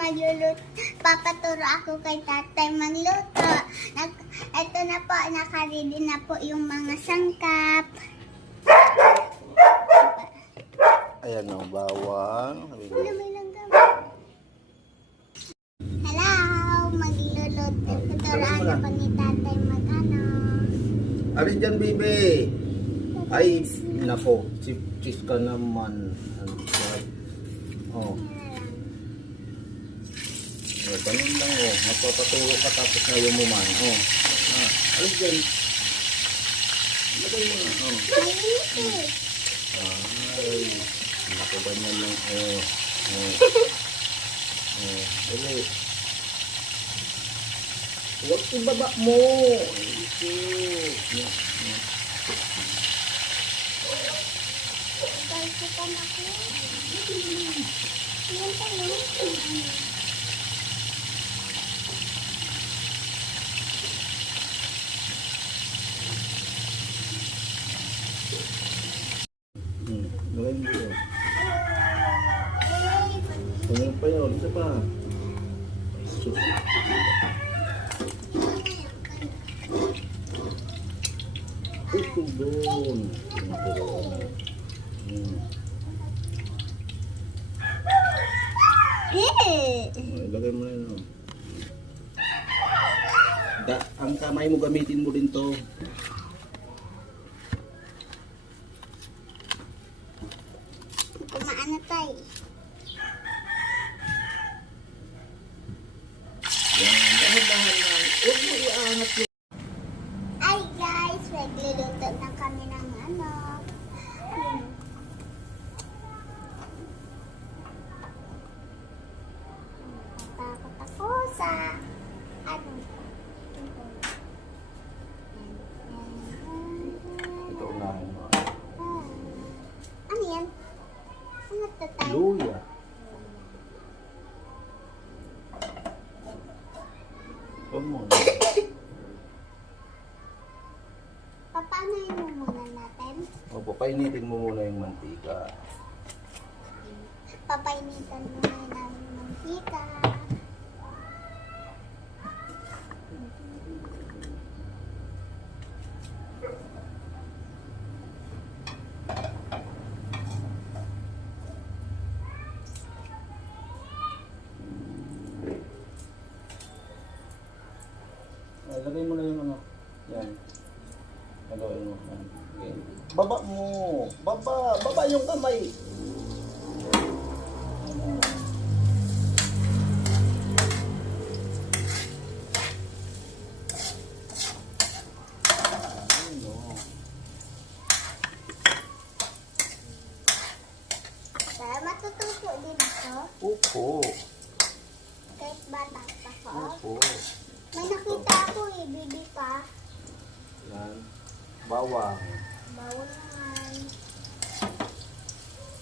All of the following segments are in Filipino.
magluluto. Papaturo ako kay tatay magluto. Ito na po, nakaready na po yung mga sangkap. Ayan o, bawang. Hello, magluluto. Tuturuan ako ni tatay mag-ano. Alis dyan, baby. Ay, nako. Chip ka naman. Oh. Oh, ganun lang oh. Magpapaturo ka tapos ngayon mo man. Oh. Alis dyan. Lagay mo na. Oh. Mainit eh. Ay. Nako ba niyan lang. Oh. Oh. Oh. Dali. Huwag ibaba mo. Ito. Kalsipan ako. Yan tayo. Lagay mo dito. Tingnan pa yun. Isa pa. Sus. Ito doon. Lagay mo na yun. Ang kamay mo gamitin mo din to. Kumaan na tayo. Yan. Dahan-dahan lang. Huwag mo iangat yun. Ay guys, nagluluto na kami ng ano. Natakot ako sa ano. Ito na. Ano yan? Ano ito tayo? Luya. Huwag mo. Papanayin mo muna natin. Opo, painitin mo muna yung mantika. Papainitan muna namin ng mantika. Ay, lagay mo na yung ano. Yan. Lagay mo. Yan. Okay. Baba mo. Baba. Baba yung kamay. Ano? Para matutupo din ako. Upo. Kahit bata pa ko. Upo. May nakita ako eh, bibi pa. Yan. Bawang. Bawal naman.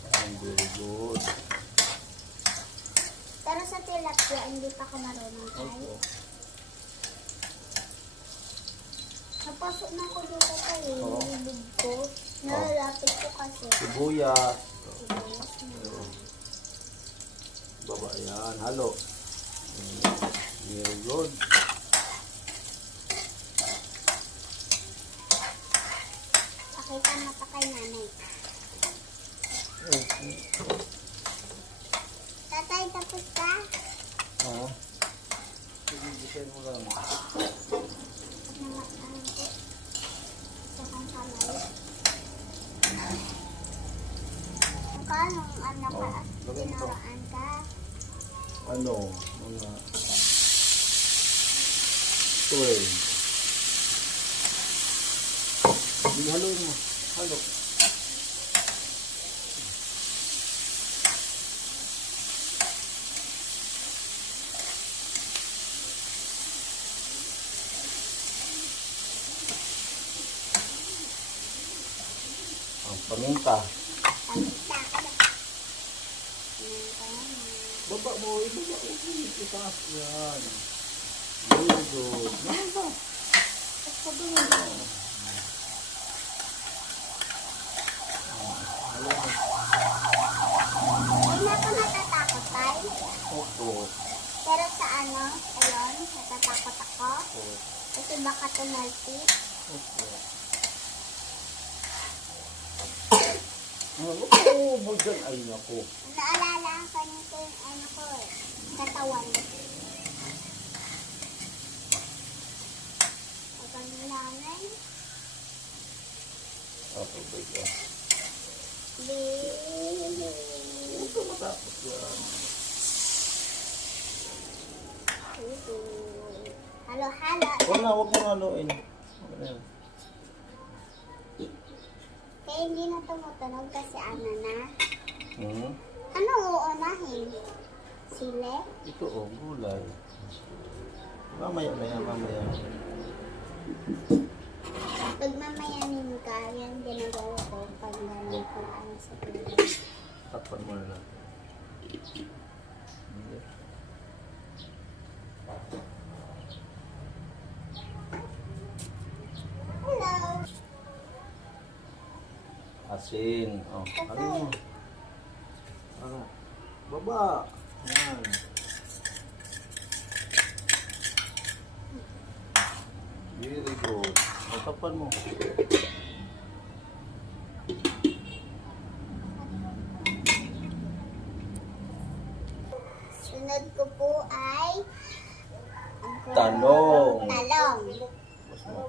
Yan. Very good. Pero sa tilapia, hindi pa ako marunong tayo. Opo. Napasok na ako dito tayo, Oo. yung bibig ko. Nalalapit ko kasi. Sibuyas. Sibuyas na. Baba yan. Halo. Very good. Pakita mo pa kay nanay. Tatay, tapos ka? Oo. Sige, mo lang. Kano anak ka? Lagay mo to. Tinaraan ka? Ano? Mga 12. Sige, halo mo. Halo. Ang paminta. Pamita ka ba? Baba mo, ibaba mo. Itaas yan. Very good. Baba. Baba. Ay, naka natatakot tayo. Opo. Pero sa ano, ayun, natatakot ako. Oo. Kasi baka tumalpit. Okay. Ano mo dyan? Ay, naku. Naalala ko nito yung ano ko eh, katawan. Kapag nilaman, Tapos ba ito? Ito matapos yan. Halo-halo. Huwag mo haluin. Okay na yan. Kaya hindi na tumutunog kasi ano na. Hmm? Ano uunahin? Sile? Ito oh, gulay. Mamaya na yan, mamaya. Pag mamayanin ka, yan ginagawa ko pag gano'n ko ano sa tuloy. Takpan mo na lang. Hindi. Hello! Asin. Oh, ano mo? Ano? Baba. Yan. Very good. Tapan mo. Sunod ko po ay Talong. talong. Bas mo.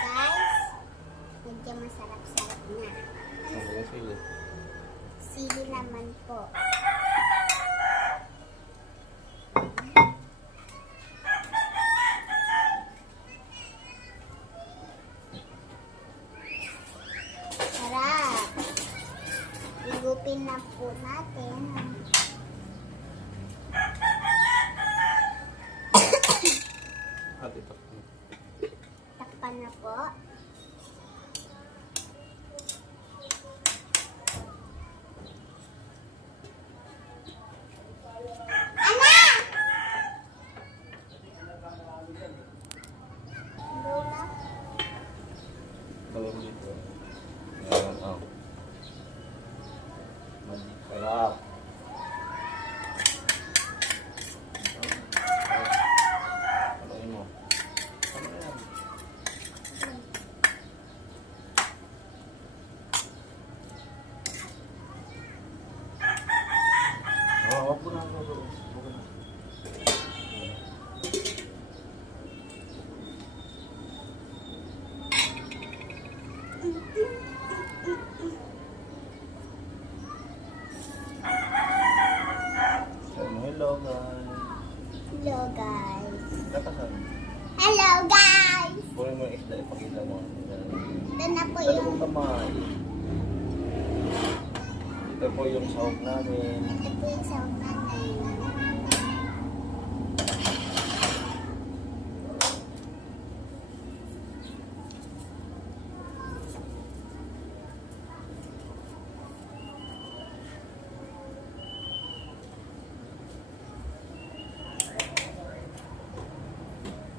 Guys, medyo masarap-sarap na. Ano yung sili? Sili naman po. Sarap. Igupin na po natin. Ate, takpan. Takpan na po. Lola. Gawin mo dito. Ayan, oh. Sarap. Ano mo? Ano yan? Wag mo na. Wag mo na. Hello guys. Hello guys. Katasan. Hello guys. Kunin mo yung isda, ipakita mo. Ito na po Ano yung mong kamay? Ito po yung sahog namin. ito po yung sound natin.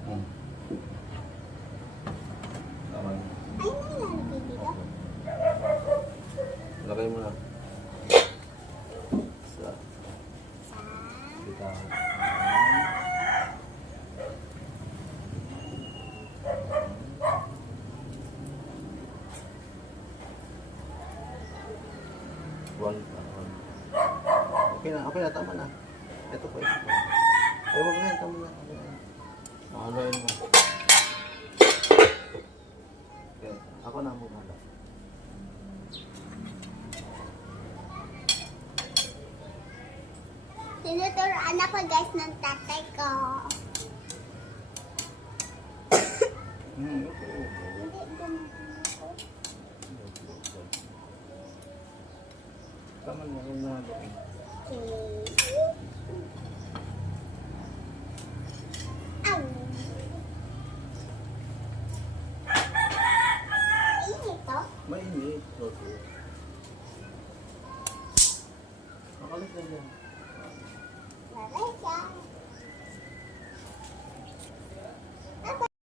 Hmm. Tama na. Ay, nalalagay dito. Lagay mo na. Sa Sa bitahan. One. Okay na, tama na. Ito po, ito po. Ay, wag na, tama na. Okay na. Makalain mo. Okay, ako na muna. tinuturoan ako guys ng tatay ko. Okay. Hindi, ganun ako. Tama na, huwag na haluin. Okay. Ow! Init to? Mainit. Okay. Nakalit na yan.